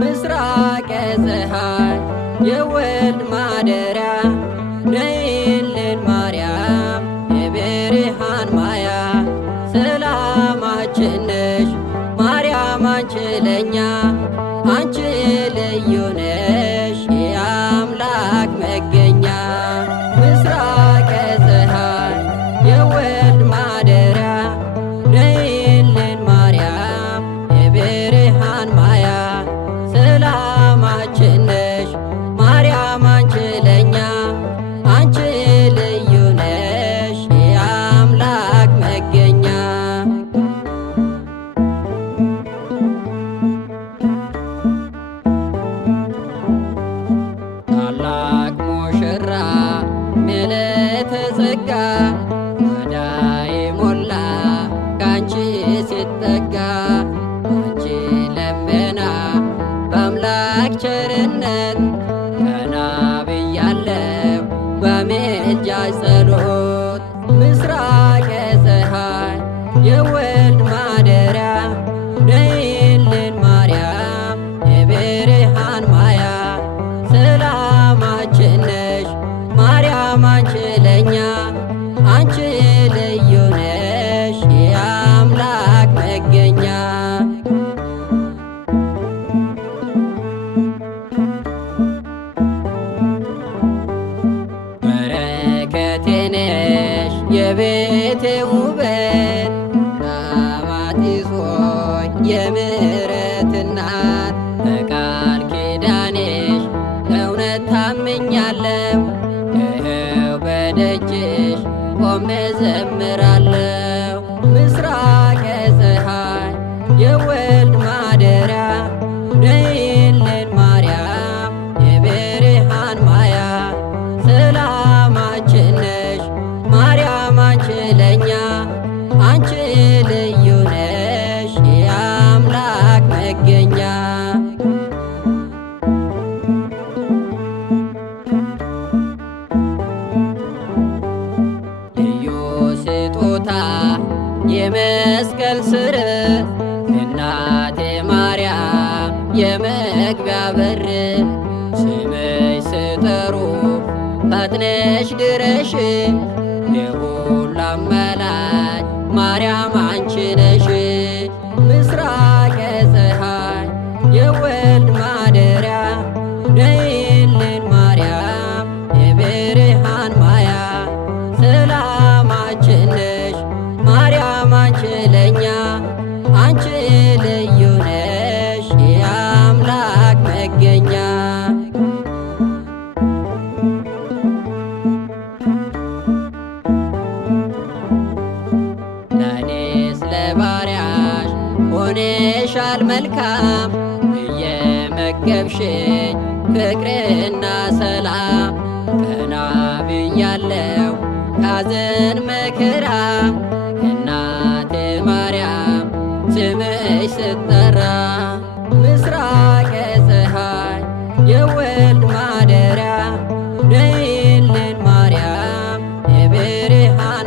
ምስራቀ ፀሐይ የወልድ ማደሪያ ነይልን ማርያም የብርሃን ማያ ሰላማችን ነሽ ማርያም አንቺ ለኛ አንቺ ልዩ ነሽ የአምላክ መገኛ። ምስራቀ ፀሐይ የወልድ ማደሪያ ነይልን ማርያም የብርሃን ማያ ሰላማችን ነሽ ማርያም አንቺ ለኛ አንቺ ልዩ ነሽ የአምላክ መገኛ። ታላቅ ሙሽራ ምልዕተ ጸጋ ወዳይ ሞላ ካንቺ ሲጠጋ አንቺ ለምና በአምላክ ቸርነት ቀና ብያለሁ በምልጃሽ ጸሎት። ምስራቀ ፀሐይ የወልድ ማደሪያ ነይልን ማርያም የብርሃን ማያ ሰላማችን ነሽ ማርያም አንቺ ለኛ አንቺ ልዩ ነሽ የአምላክ መገኛ። በረከቴ ነሽ የቤቴ ውበት ጣማጢስ ሆይ የምሕረት እናት በቃል ኪዳንሽ እውነት ታምኛለሁ ይኸው በደጅሽ ቆሜ ዘምራለሁ። ምስራቀ ፀሐይ የወልድ ማደሪያ ነይልን ማርያም የብርሃን ማያ ሰላማችን ነሽ ማርያም አንቺ ለኛ አንቺ ልዩ ነሽ የአምላክ መገኛ። ልዩ ስጦታ የመስቀል ስር እናቴ ማርያም የመግቢያ በር ስምሽ ስጠሩ ፈጥነሽ ድረሽ የሁሉ አማላጅ ማርያም አንቺ ነሽ። ምስራቀ ፀሐይ የወልድ ማደሪያ ነይልን ማርያም የብርሃን ማያ ሰላማችን ነሽ ማርያም አንቺ ለኛ አንቺ ልዩ ነሽ የአምላክ መገኛ። ለእኔስ ለባሪያሽ ሆነሻል መልካም እየመገብሽኝ ፍቅርና ሰላም ቀና ብያለሁ ካዘን መከራ እናቴ ማርያም ስምሽ ስጠራ። ምስራቀ ፀሐይ የወልድ ማደሪያ ነይልን ማርያም የብርሃን